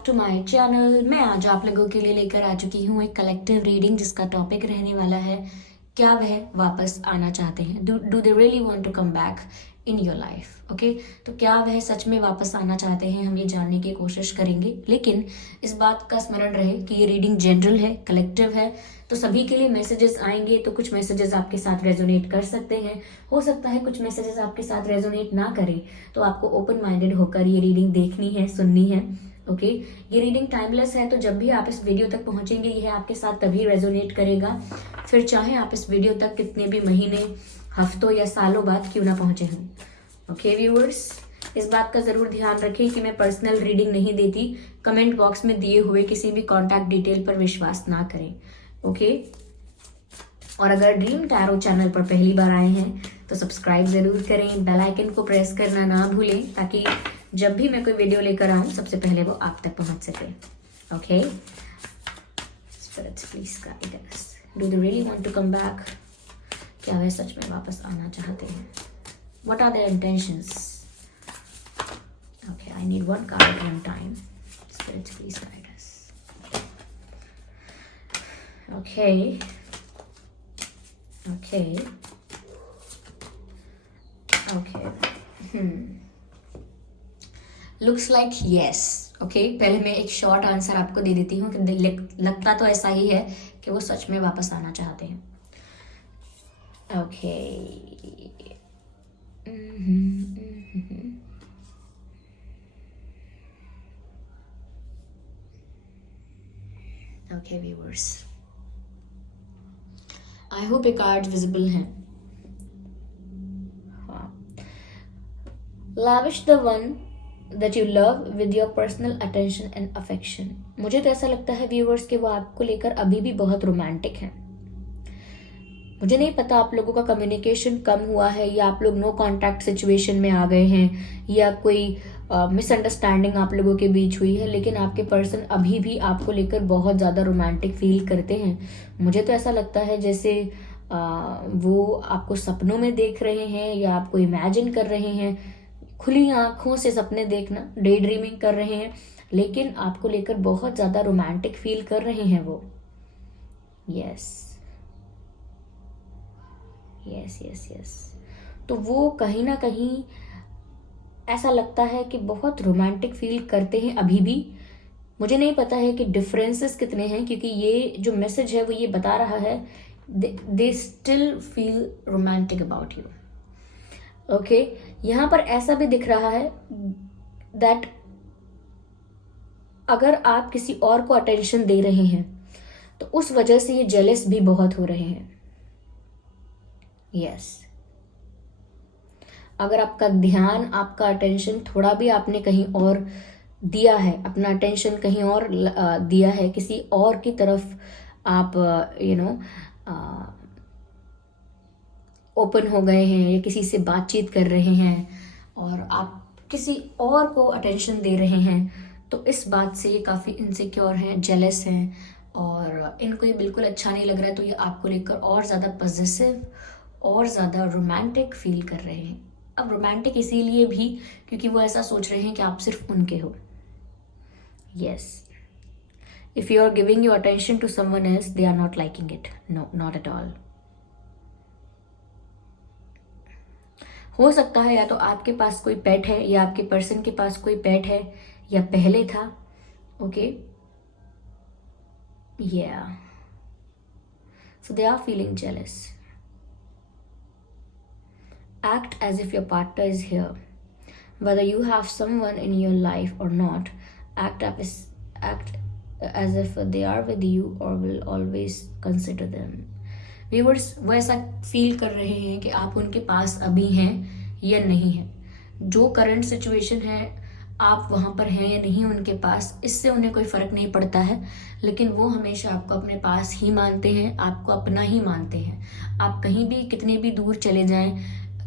Back to my channel. मैं आज आप लोगों के लिए लेकर आ चुकी हूँ एक कलेक्टिव रीडिंग जिसका टॉपिक रहने वाला है क्या वह वापस आना चाहते हैं, do they really want to come back in your life. Okay, तो क्या वह सच में वापस आना चाहते हैं, हम ये जानने की कोशिश करेंगे। लेकिन इस बात का स्मरण रहे कि ये रीडिंग जनरल है, कलेक्टिव है, तो सभी के लिए मैसेजेस आएंगे। तो कुछ मैसेजेस आपके साथ रेजोनेट कर सकते हैं, हो सकता है कुछ मैसेजेस आपके साथ रेजोनेट ना करें, तो आपको ओपन माइंडेड होकर ये रीडिंग देखनी है, सुननी है। ओके, ये रीडिंग टाइमलेस है, तो जब भी आप इस वीडियो तक पहुंचेंगे यह आपके साथ तभी रेजोनेट करेगा, फिर चाहे आप इस वीडियो तक कितने भी महीने, हफ्तों या सालों बाद क्यों ना पहुंचे हों। ओके व्यूअर्स, इस बात का जरूर ध्यान रखें कि मैं पर्सनल रीडिंग नहीं देती। कमेंट बॉक्स में दिए हुए किसी भी कॉन्टैक्ट डिटेल पर विश्वास ना करें। ओके, और अगर ड्रीम टैरो चैनल पर पहली बार आए हैं तो सब्सक्राइब जरूर करें, बेल आइकन को प्रेस करना ना भूलें, ताकि जब भी मैं कोई वीडियो लेकर आऊं सबसे पहले वो आप तक पहुंच सके। Okay, spirits please guide us, do they really want to come back, क्या वे सच में वापस आना चाहते हैं, what are their intentions. Okay, I need one card at one time, spirits please guide us. Okay okay okay, looks like yes. Okay, पहले मैं एक शॉर्ट आंसर आपको दे देती हूँ कि लगता तो ऐसा ही है कि वो सच में वापस आना चाहते हैं। Okay, okay viewers, I hope ये कार्ड विजिबल हैं। Lavish the one that you love with your personal attention and affection। मुझे तो ऐसा लगता है व्यूअर्स कि वो आपको लेकर अभी भी बहुत रोमांटिक हैं। मुझे नहीं पता आप लोगों का कम्युनिकेशन कम हुआ है या आप लोग नो कांटेक्ट सिचुएशन में आ गए हैं या कोई मिसअंडरस्टैंडिंग आप लोगों के बीच हुई है, लेकिन आपके पर्सन अभी भी आपको लेकर बहुत ज़्यादा रोमांटिक फील करते हैं। मुझे तो ऐसा लगता है जैसे वो आपको सपनों में देख रहे हैं या आपको इमेजिन कर रहे हैं, खुली आंखों से सपने देखना, डे ड्रीमिंग कर रहे हैं, लेकिन आपको लेकर बहुत ज्यादा रोमांटिक फील कर रहे हैं वो। यस यस यस यस, तो वो कहीं ना कहीं ऐसा लगता है कि बहुत रोमांटिक फील करते हैं अभी भी। मुझे नहीं पता है कि डिफरेंसेस कितने हैं, क्योंकि ये जो मैसेज है वो ये बता रहा है they still feel romantic about you. Okay, यहां पर ऐसा भी दिख रहा है दैट अगर आप किसी और को अटेंशन दे रहे हैं तो उस वजह से ये जेलस भी बहुत हो रहे हैं। यस, अगर आपका ध्यान, आपका अटेंशन थोड़ा भी आपने कहीं और दिया है, अपना अटेंशन कहीं और दिया है, किसी और की तरफ आप ओपन हो गए हैं या किसी से बातचीत कर रहे हैं और आप किसी और को अटेंशन दे रहे हैं, तो इस बात से ये काफ़ी इनसिक्योर हैं, जेलस हैं और इनको ये बिल्कुल अच्छा नहीं लग रहा है। तो ये आपको लेकर और ज़्यादा पॉजिटिव और ज़्यादा रोमांटिक फील कर रहे हैं। अब रोमांटिक इसीलिए भी क्योंकि वो ऐसा सोच रहे हैं कि आप सिर्फ उनके हो। Yes, if you are giving your attention to someone else, they are not liking it, no, not at all. हो सकता है या तो आपके पास कोई पेट है या आपके पर्सन के पास कोई पेट है या पहले था। ओके, या so they are feeling jealous. Act as if your partner is here, whether you have someone in your life or not. Act as if they are with you or will always consider them। Viewers, वो ऐसा feel कर रहे हैं कि आप उनके पास अभी हैं या नहीं हैं। जो करंट सिचुएशन है, आप वहाँ पर हैं या नहीं उनके पास, इससे उन्हें कोई फर्क नहीं पड़ता है, लेकिन वो हमेशा आपको अपने पास ही मानते हैं, आपको अपना ही मानते हैं। आप कहीं भी कितने भी दूर चले जाएं,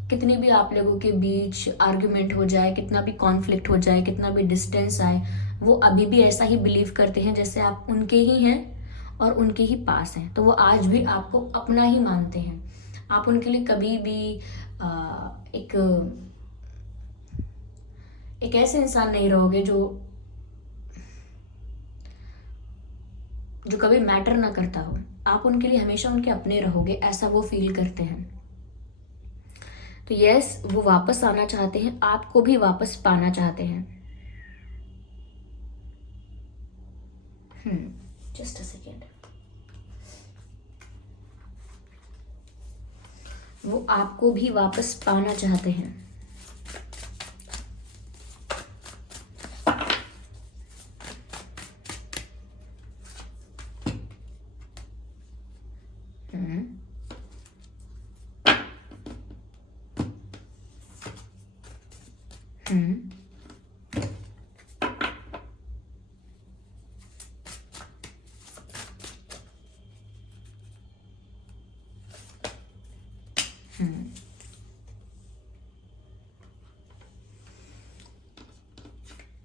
कितनी भी आप लोगों के बीच आर्ग्यूमेंट हो जाए, कितना भी कॉन्फ्लिक्ट हो जाए, कितना भी डिस्टेंस आए, वो अभी भी ऐसा ही बिलीव करते हैं जैसे आप उनके ही हैं और उनके ही पास हैं। तो वो आज भी आपको अपना ही मानते हैं। आप उनके लिए कभी भी एक ऐसे इंसान नहीं रहोगे जो जो कभी मैटर ना करता हो, आप उनके लिए हमेशा उनके अपने रहोगे, ऐसा वो फील करते हैं। तो यस, वो वापस आना चाहते हैं, आपको भी वापस पाना चाहते हैं। Just a second. वो आपको भी वापस पाना चाहते हैं। हम्म हम्म हम्म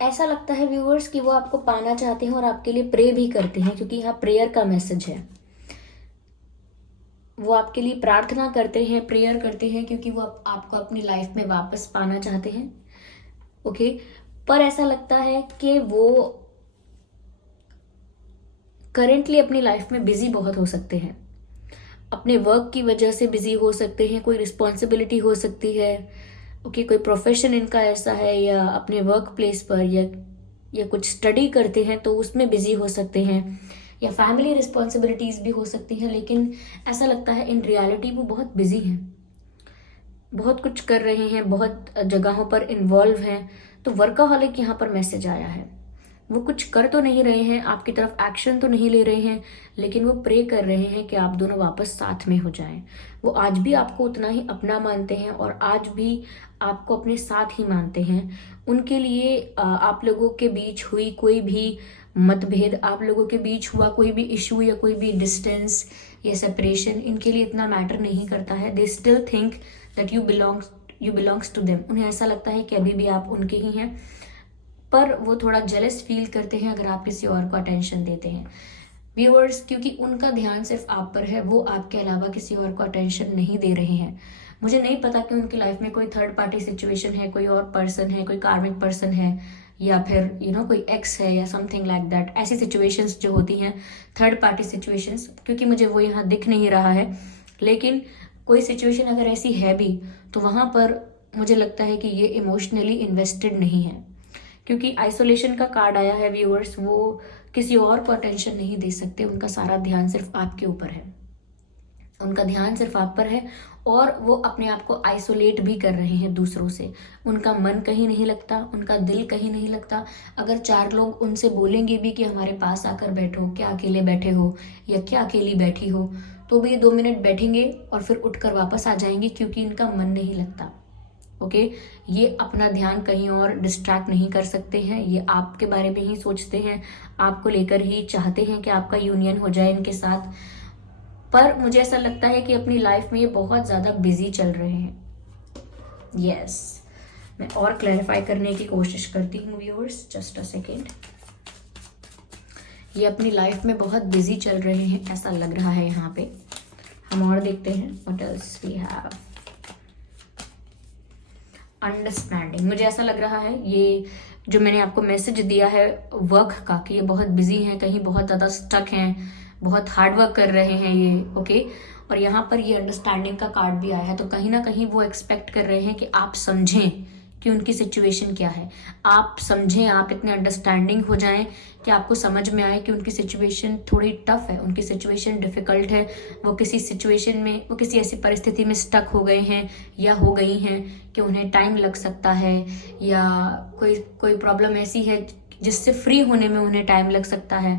ऐसा लगता है व्यूअर्स कि वो आपको पाना चाहते हैं और आपके लिए प्रे भी करते हैं, क्योंकि यहाँ प्रेयर का मैसेज है। वो आपके लिए प्रार्थना करते हैं, प्रेयर करते हैं, क्योंकि वो आपको अपनी लाइफ में वापस पाना चाहते हैं। ओके, पर ऐसा लगता है कि वो करेंटली अपनी लाइफ में बिजी बहुत हो सकते हैं, अपने वर्क की वजह से बिजी हो सकते हैं, कोई रिस्पॉन्सिबिलिटी हो सकती है। ओके, कोई प्रोफेशन इनका ऐसा है, या अपने वर्क प्लेस पर या कुछ स्टडी करते हैं तो उसमें बिजी हो सकते हैं, या फैमिली रिस्पॉन्सिबिलिटीज भी हो सकती हैं। लेकिन ऐसा लगता है इन रियलिटी वो बहुत बिजी हैं, बहुत कुछ कर रहे हैं, बहुत जगहों पर इन्वॉल्व हैं। तो वर्काहॉलिक यहाँ पर मैसेज आया है। वो कुछ कर तो नहीं रहे हैं, आपकी तरफ एक्शन तो नहीं ले रहे हैं, लेकिन वो प्रे कर रहे हैं कि आप दोनों वापस साथ में हो जाएं। वो आज भी आपको उतना ही अपना मानते हैं और आज भी आपको अपने साथ ही मानते हैं। उनके लिए आप लोगों के बीच हुई कोई भी मतभेद, आप लोगों के बीच हुआ कोई भी इशू या कोई भी डिस्टेंस या सेपरेशन, इनके लिए इतना मैटर नहीं करता है। They still think that you belongs to them. उन्हें ऐसा लगता है कि अभी भी आप उनके ही हैं, पर वो थोड़ा जेलस फील करते हैं अगर आप किसी और को अटेंशन देते हैं व्यूअर्स, क्योंकि उनका ध्यान सिर्फ आप पर है। वो आपके अलावा किसी और को अटेंशन नहीं दे रहे हैं। मुझे नहीं पता कि उनकी लाइफ में कोई थर्ड पार्टी सिचुएशन है, कोई और पर्सन है, कोई कार्मिक पर्सन है, या फिर कोई एक्स है या समथिंग लाइक दैट। ऐसी सिचुएशंस जो होती हैं थर्ड पार्टी सिचुएशंस, क्योंकि मुझे वो यहाँ दिख नहीं रहा है, लेकिन कोई सिचुएशन अगर ऐसी है भी तो वहाँ पर मुझे लगता है कि ये इमोशनली इन्वेस्टेड नहीं है, क्योंकि आइसोलेशन का कार्ड आया है व्यूअर्स। वो किसी और को अटेंशन नहीं दे सकते, उनका सारा ध्यान सिर्फ आपके ऊपर है, उनका ध्यान सिर्फ आप पर है, और वो अपने आप को आइसोलेट भी कर रहे हैं दूसरों से। उनका मन कहीं नहीं लगता, उनका दिल कहीं नहीं लगता। अगर 4 लोग उनसे बोलेंगे भी कि हमारे पास आकर बैठो, क्या अकेले बैठे हो या क्या अकेली बैठी हो, तो भी ये 2 मिनट बैठेंगे और फिर उठकर वापस आ जाएंगे, क्योंकि इनका मन नहीं लगता। ओके, ये अपना ध्यान कहीं और डिस्ट्रैक्ट नहीं कर सकते हैं। ये आपके बारे में ही सोचते हैं, आपको लेकर ही चाहते हैं कि आपका यूनियन हो जाए इनके साथ। पर मुझे ऐसा लगता है कि अपनी लाइफ में ये बहुत ज़्यादा बिजी चल रहे हैं। यस, मैं और क्लैरिफाई करने की कोशिश करती हूँ व्यूअर्स, जस्ट अ सेकेंड। ये अपनी लाइफ में बहुत बिजी चल रहे हैं, ऐसा लग रहा है यहाँ पे। हम और देखते हैं what else we have. Understanding, मुझे ऐसा लग रहा है ये जो मैंने आपको मैसेज दिया है वर्क का, कि ये बहुत बिजी हैं, कहीं बहुत ज़्यादा स्टक हैं, बहुत हार्ड वर्क कर रहे हैं ये। ओके, और यहाँ पर ये अंडरस्टैंडिंग का कार्ड भी आया है, तो कहीं ना कहीं वो एक्सपेक्ट कर रहे हैं कि आप समझें कि उनकी सिचुएशन क्या है। आप समझें, आप इतने अंडरस्टैंडिंग हो जाएं कि आपको समझ में आए कि उनकी सिचुएशन थोड़ी टफ है, उनकी सिचुएशन डिफ़िकल्ट है। वो किसी सिचुएशन में, वो किसी ऐसी परिस्थिति में स्टक हो गए हैं या हो गई हैं कि उन्हें टाइम लग सकता है, या कोई प्रॉब्लम ऐसी है जिससे फ्री होने में उन्हें टाइम लग सकता है।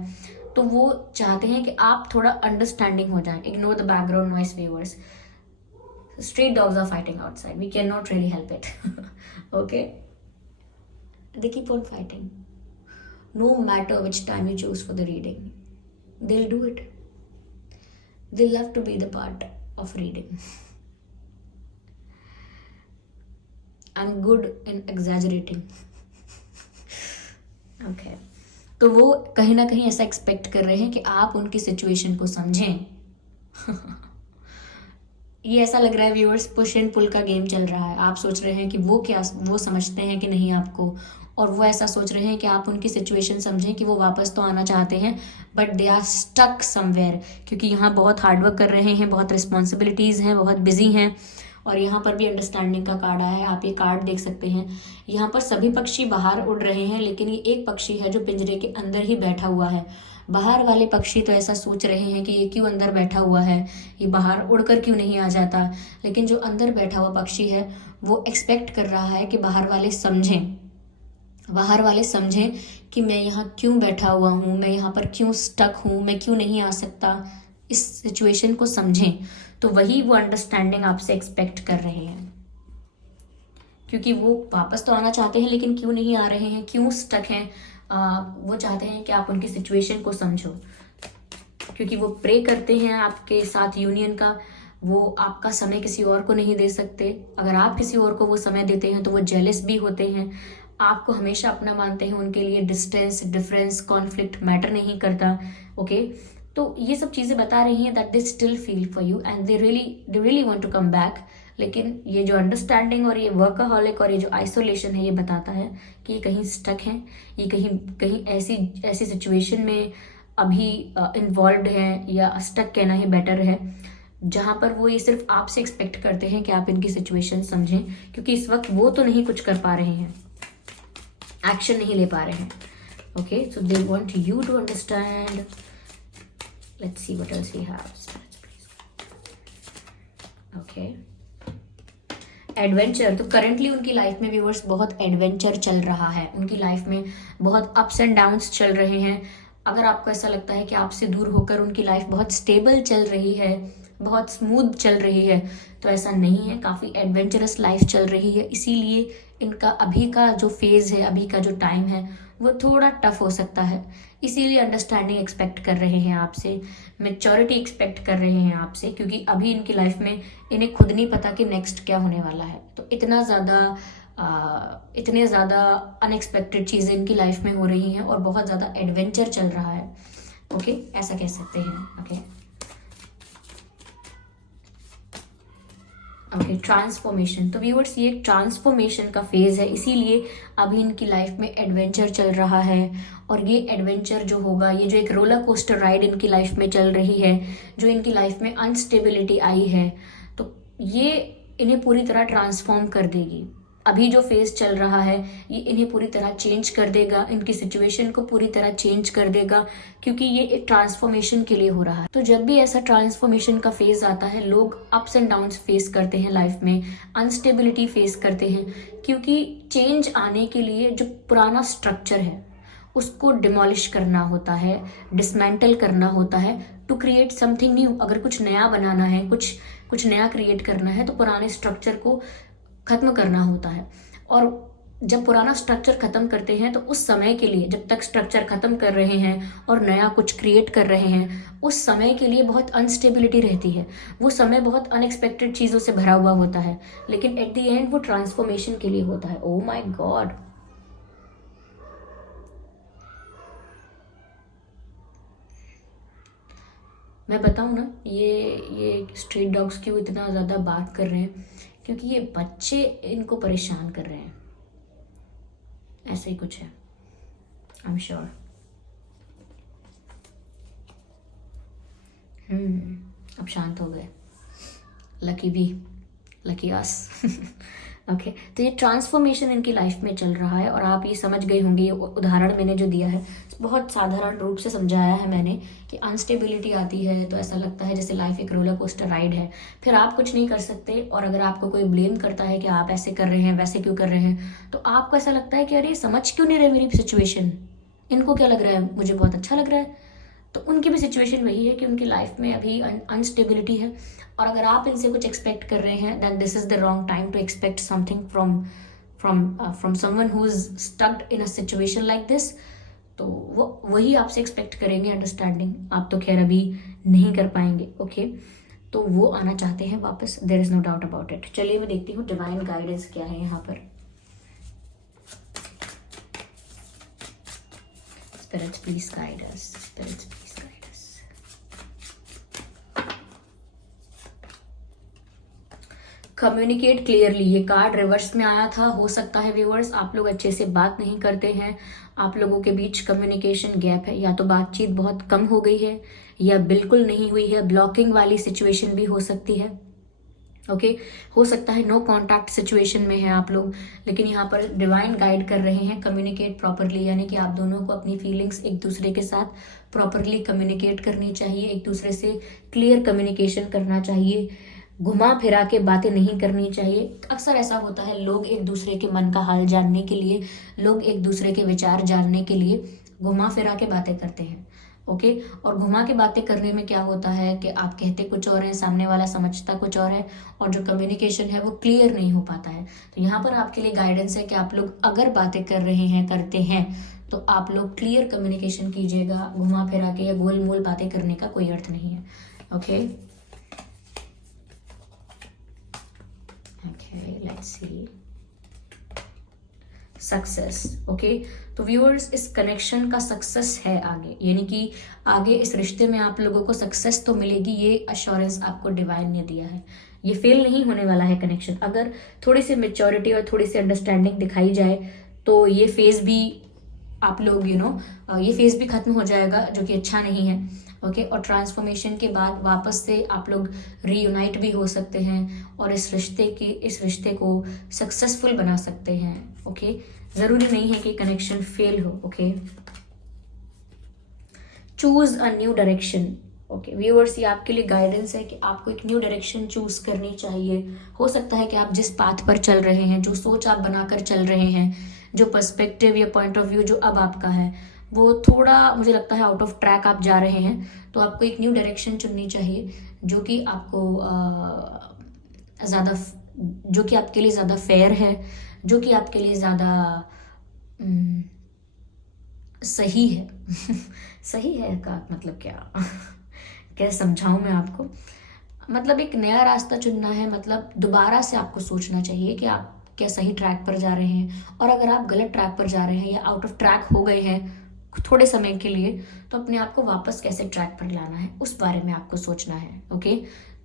तो वो चाहते हैं कि आप थोड़ा अंडरस्टैंडिंग हो जाएं। Ignore the background noise viewers, street dogs are fighting outside, we cannot really help it. Okay, they keep on fighting no matter which time you choose for the reading. They'll do it. They love to be the part of reading. I'm good in exaggerating. Okay, तो वो कहीं ना कहीं ऐसा expect कर रहे हैं कि आप उनकी सिचुएशन को समझें। ये ऐसा लग रहा है व्यूअर्स, पुश एंड पुल का गेम चल रहा है। आप सोच रहे हैं कि वो समझते हैं कि नहीं आपको, और वो ऐसा सोच रहे हैं कि आप उनकी सिचुएशन समझें कि वो वापस तो आना चाहते हैं but they are stuck somewhere, क्योंकि यहाँ बहुत हार्डवर्क कर रहे हैं, बहुत रिस्पॉन्सिबिलिटीज़ हैं, बहुत बिजी हैं। और यहाँ पर भी अंडरस्टैंडिंग का कार्ड आया है, आप ये कार्ड देख सकते हैं। यहाँ पर सभी पक्षी बाहर उड़ रहे हैं, लेकिन ये एक पक्षी है जो पिंजरे के अंदर ही बैठा हुआ है। बाहर वाले पक्षी तो ऐसा सोच रहे हैं कि ये क्यों अंदर बैठा हुआ है, ये बाहर उड़कर क्यों नहीं आ जाता। लेकिन जो अंदर बैठा हुआ पक्षी है वो एक्सपेक्ट कर रहा है कि बाहर वाले समझें, बाहर वाले समझें कि मैं यहाँ क्यों बैठा हुआ हूँ, मैं यहाँ पर क्यों स्टक हूँ, मैं क्यों नहीं आ सकता, इस सिचुएशन को समझें। तो वही वो अंडरस्टैंडिंग आपसे एक्सपेक्ट कर रहे हैं, क्योंकि वो वापस तो आना चाहते हैं लेकिन क्यों नहीं आ रहे हैं, क्यों स्टक हैं। वो चाहते हैं कि आप उनकी सिचुएशन को समझो, क्योंकि वो प्रे करते हैं आपके साथ यूनियन का। वो आपका समय किसी और को नहीं दे सकते। अगर आप किसी और को वो समय देते हैं तो वो जेलस भी होते हैं, आपको हमेशा अपना मानते हैं। उनके लिए डिस्टेंस, डिफरेंस, कॉन्फ्लिक्ट मैटर नहीं करता। ओके, तो ये सब चीज़ें बता रही हैं that they still feel for you and they really want to come back. लेकिन ये जो अंडरस्टैंडिंग और ये वर्कaholic और ये जो आइसोलेशन है, ये बताता है कि ये कहीं स्टक हैं, ये कहीं कहीं ऐसी सिचुएशन में अभी इन्वॉल्व हैं, या स्टक कहना ही बेटर है, जहाँ पर वो ये सिर्फ आपसे एक्सपेक्ट करते हैं कि आप इनकी सिचुएशन समझें, क्योंकि इस वक्त वो तो नहीं कुछ कर पा रहे हैं, एक्शन नहीं ले पा रहे हैं। Okay, so they want you to understand. Let's see what else we have. Okay, adventure. तो करंटली उनकी लाइफ में व्यूअर्स बहुत एडवेंचर चल रहा है, उनकी लाइफ में बहुत अप्स एंड डाउन्स चल रहे हैं। अगर आपको ऐसा लगता है कि आपसे दूर होकर उनकी लाइफ बहुत स्टेबल चल रही है, बहुत स्मूथ चल रही है, तो ऐसा नहीं है। काफ़ी एडवेंचरस लाइफ चल रही है, इसीलिए इनका अभी का जो फेज़ है, अभी का जो टाइम है, वो थोड़ा टफ हो सकता है। इसीलिए अंडरस्टैंडिंग एक्सपेक्ट कर रहे हैं आपसे, मैच्योरिटी एक्सपेक्ट कर रहे हैं आपसे, क्योंकि अभी इनकी लाइफ में इन्हें खुद नहीं पता कि नेक्स्ट क्या होने वाला है। तो इतने ज़्यादा अनएक्सपेक्टेड चीज़ें इनकी लाइफ में हो रही हैं और बहुत ज़्यादा एडवेंचर चल रहा है। ओके, ऐसा कह सकते हैं। Okay, transformation. तो व्यूअर्स, ये ट्रांसफॉर्मेशन का फेज है, इसीलिए अभी इनकी लाइफ में एडवेंचर चल रहा है। और ये एडवेंचर जो होगा, ये जो एक रोलर कोस्टर राइड इनकी लाइफ में चल रही है, जो इनकी लाइफ में अनस्टेबिलिटी आई है, तो ये इन्हें पूरी तरह ट्रांसफॉर्म कर देगी। अभी जो फेज चल रहा है ये इन्हें पूरी तरह चेंज कर देगा, इनकी सिचुएशन को पूरी तरह चेंज कर देगा, क्योंकि ये एक ट्रांसफॉर्मेशन के लिए हो रहा है। तो जब भी ऐसा ट्रांसफॉर्मेशन का फेज आता है, लोग अप्स एंड डाउन्स फेस करते हैं लाइफ में, अनस्टेबिलिटी फेस करते हैं, क्योंकि चेंज आने के लिए जो पुराना स्ट्रक्चर है उसको डिमोलिश करना होता है, डिसमेंटल करना होता है, टू क्रिएट समथिंग न्यू। अगर कुछ नया बनाना है, कुछ नया क्रिएट करना है, तो पुराने स्ट्रक्चर को खत्म करना होता है। और जब पुराना स्ट्रक्चर खत्म करते हैं तो उस समय के लिए, जब तक स्ट्रक्चर खत्म कर रहे हैं और नया कुछ क्रिएट कर रहे हैं, उस समय के लिए बहुत अनस्टेबिलिटी रहती है, वो समय बहुत अनएक्सपेक्टेड चीज़ों से भरा हुआ होता है, लेकिन एट द एंड वो ट्रांसफॉर्मेशन के लिए होता है। ओह माय गॉड, मैं बताऊँ ना, ये स्ट्रीट डॉग्स क्यों इतना ज़्यादा बात कर रहे हैं, क्योंकि ये बच्चे इनको परेशान कर रहे हैं, ऐसे ही कुछ है, आई एम श्योर। अब शांत हो गए, लकी अस। ओके, तो ये ट्रांसफॉर्मेशन इनकी लाइफ में चल रहा है और आप ये समझ गए होंगे। ये उदाहरण मैंने जो दिया है बहुत साधारण रूप से समझाया है मैंने, कि अनस्टेबिलिटी आती है तो ऐसा लगता है जैसे लाइफ एक रोलर कोस्टर राइड है, फिर आप कुछ नहीं कर सकते। और अगर आपको कोई ब्लेम करता है कि आप ऐसे कर रहे हैं, वैसे क्यों कर रहे हैं, तो आपको ऐसा लगता है कि अरे समझ क्यों नहीं रहे मेरी सिचुएशन, इनको क्या लग रहा है, मुझे बहुत अच्छा लग रहा है। तो उनकी भी सिचुएशन वही है कि उनकी लाइफ में अभी अनस्टेबिलिटी है, और अगर आप इनसे कुछ एक्सपेक्ट कर रहे हैं, then this is the wrong time to expect something from someone who is stucked in a situation like this. तो वो वही आपसे एक्सपेक्ट करेंगे अंडरस्टैंडिंग, आप तो खैर अभी नहीं कर पाएंगे। ओके, तो वो आना चाहते हैं वापस, there is no doubt about it. चलिए मैं देखती हूँ डिवाइन गाइडेंस क्या है यहाँ पर। Spirits, please guide us. Spirits, please guide us. Communicate clearly, ये कार्ड रिवर्स में आया था। हो सकता है व्यूअर्स आप लोग अच्छे से बात नहीं करते हैं, आप लोगों के बीच कम्युनिकेशन गैप है, या तो बातचीत बहुत कम हो गई है या बिल्कुल नहीं हुई है, ब्लॉकिंग वाली सिचुएशन भी हो सकती है। ओके हो सकता है नो कॉन्टैक्ट सिचुएशन में है आप लोग, लेकिन यहाँ पर डिवाइन गाइड कर रहे हैं कम्युनिकेट प्रॉपरली, यानी कि आप दोनों को अपनी फीलिंग्स एक दूसरे के साथ प्रॉपरली कम्युनिकेट करनी चाहिए, एक दूसरे से क्लियर कम्युनिकेशन करना चाहिए, घुमा फिरा के बातें नहीं करनी चाहिए। अक्सर ऐसा होता है, लोग एक दूसरे के मन का हाल जानने के लिए, लोग एक दूसरे के विचार जानने के लिए घुमा फिरा के बातें करते हैं। ओके और घुमा के बातें करने में क्या होता है कि आप कहते कुछ और है, सामने वाला समझता कुछ और है, और जो कम्युनिकेशन है वो क्लियर नहीं हो पाता है। तो यहाँ पर आपके लिए गाइडेंस है कि आप लोग अगर बातें कर रहे हैं, करते हैं, तो आप लोग क्लियर कम्युनिकेशन कीजिएगा, घुमा फिरा के या गोल मोल बातें करने का कोई अर्थ नहीं है। Okay let's see success. Okay तो व्यूअर्स इस कनेक्शन का सक्सेस है आगे, यानी कि आगे इस रिश्ते में आप लोगों को सक्सेस तो मिलेगी, ये अश्योरेंस आपको डिवाइन ने दिया है। ये फेल नहीं होने वाला है कनेक्शन, अगर थोड़ी सी मेच्योरिटी और थोड़ी सी अंडरस्टैंडिंग दिखाई जाए तो ये फेज भी आप लोग ये फेज भी खत्म हो जाएगा, जो कि अच्छा नहीं है। ओके और ट्रांसफॉर्मेशन के बाद वापस से आप लोग रीयूनाइट भी हो सकते हैं और इस रिश्ते को सक्सेसफुल बना सकते हैं। ओके जरूरी नहीं है कि कनेक्शन फेल हो। Okay choose a new direction. Okay viewers ये आपके लिए गाइडेंस है कि आपको एक न्यू डायरेक्शन चूज करनी चाहिए। हो सकता है कि आप जिस पाथ पर चल रहे हैं, जो सोच आप बनाकर चल रहे हैं, जो पर्सपेक्टिव या पॉइंट ऑफ व्यू जो अब आपका है, वो थोड़ा मुझे लगता है आउट ऑफ ट्रैक आप जा रहे हैं। तो आपको एक न्यू डायरेक्शन चुननी चाहिए जो कि आपको जो कि आपके लिए ज़्यादा फेयर है, जो कि आपके लिए ज़्यादा सही है सही है का मतलब क्या क्या समझाऊं मैं आपको, मतलब एक नया रास्ता चुनना है, मतलब दोबारा से आपको सोचना चाहिए कि आप क्या सही ट्रैक पर जा रहे हैं, और अगर आप गलत ट्रैक पर जा रहे हैं या आउट ऑफ ट्रैक हो गए हैं थोड़े समय के लिए, तो अपने आप को वापस कैसे ट्रैक पर लाना है उस बारे में आपको सोचना है। ओके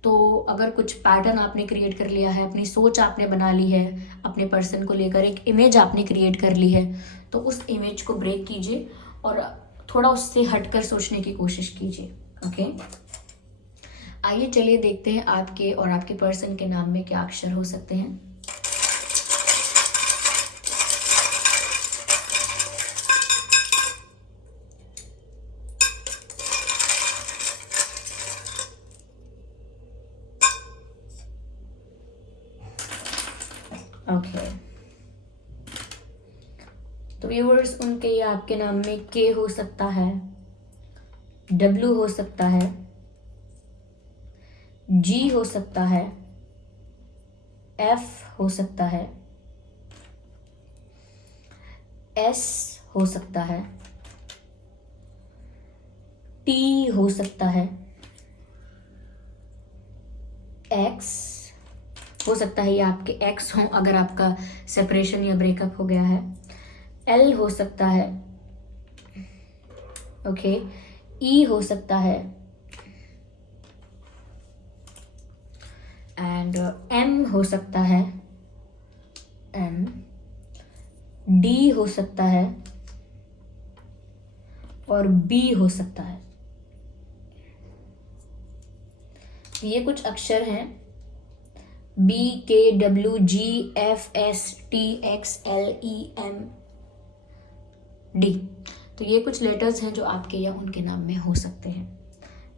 तो अगर कुछ पैटर्न आपने क्रिएट कर लिया है, अपनी सोच आपने बना ली है, अपने पर्सन को लेकर एक इमेज आपने क्रिएट कर ली है, तो उस इमेज को ब्रेक कीजिए और थोड़ा उससे हटकर सोचने की कोशिश कीजिए। ओके आइए चलिए देखते हैं आपके और आपके पर्सन के नाम में क्या अक्षर हो सकते हैं। ओके तो व्यूअर्स उनके या आपके नाम में के हो सकता है, डब्ल्यू हो सकता है, जी हो सकता है, एफ हो सकता है, एस हो सकता है, टी हो सकता है, एक्स हो सकता है, ये आपके एक्स हों अगर आपका सेपरेशन या ब्रेकअप हो गया है, एल हो सकता है, ओके ई हो सकता है, एंड एम हो सकता है, एम डी हो सकता है और बी हो सकता है। ये कुछ अक्षर हैं, B K W G F S T X L E M D, तो ये कुछ लेटर्स हैं जो आपके या उनके नाम में हो सकते हैं।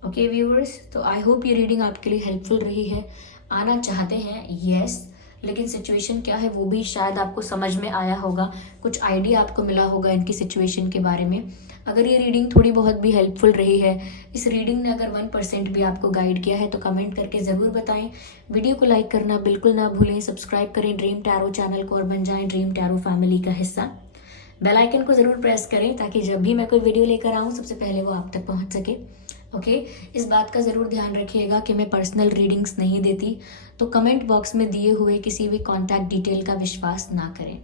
ओके व्यूअर्स तो आई होप ये रीडिंग आपके लिए हेल्पफुल रही है। आना चाहते हैं यस, लेकिन सिचुएशन क्या है वो भी शायद आपको समझ में आया होगा, कुछ आइडिया आपको मिला होगा इनकी सिचुएशन के बारे में। अगर ये रीडिंग थोड़ी बहुत भी हेल्पफुल रही है, इस रीडिंग ने अगर 1% भी आपको गाइड किया है, तो कमेंट करके ज़रूर बताएं। वीडियो को लाइक करना बिल्कुल ना भूलें, सब्सक्राइब करें ड्रीम टैरो चैनल को और बन जाएं ड्रीम टैरो फैमिली का हिस्सा। बेल आइकन को ज़रूर प्रेस करें ताकि जब भी मैं कोई वीडियो लेकर आऊँ सबसे पहले वो आप तक पहुँच सके। ओके इस बात का ज़रूर ध्यान रखिएगा कि मैं पर्सनल रीडिंग्स नहीं देती, तो कमेंट बॉक्स में दिए हुए किसी भी कॉन्टैक्ट डिटेल का विश्वास ना करें,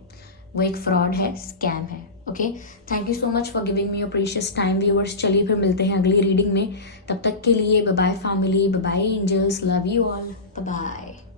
वो एक फ्रॉड है, स्कैम है। Okay thank you so much for giving me your precious time viewers. चलिए फिर मिलते हैं अगली रीडिंग में, तब तक के लिए bye bye family, bye bye angels, love you all, bye bye.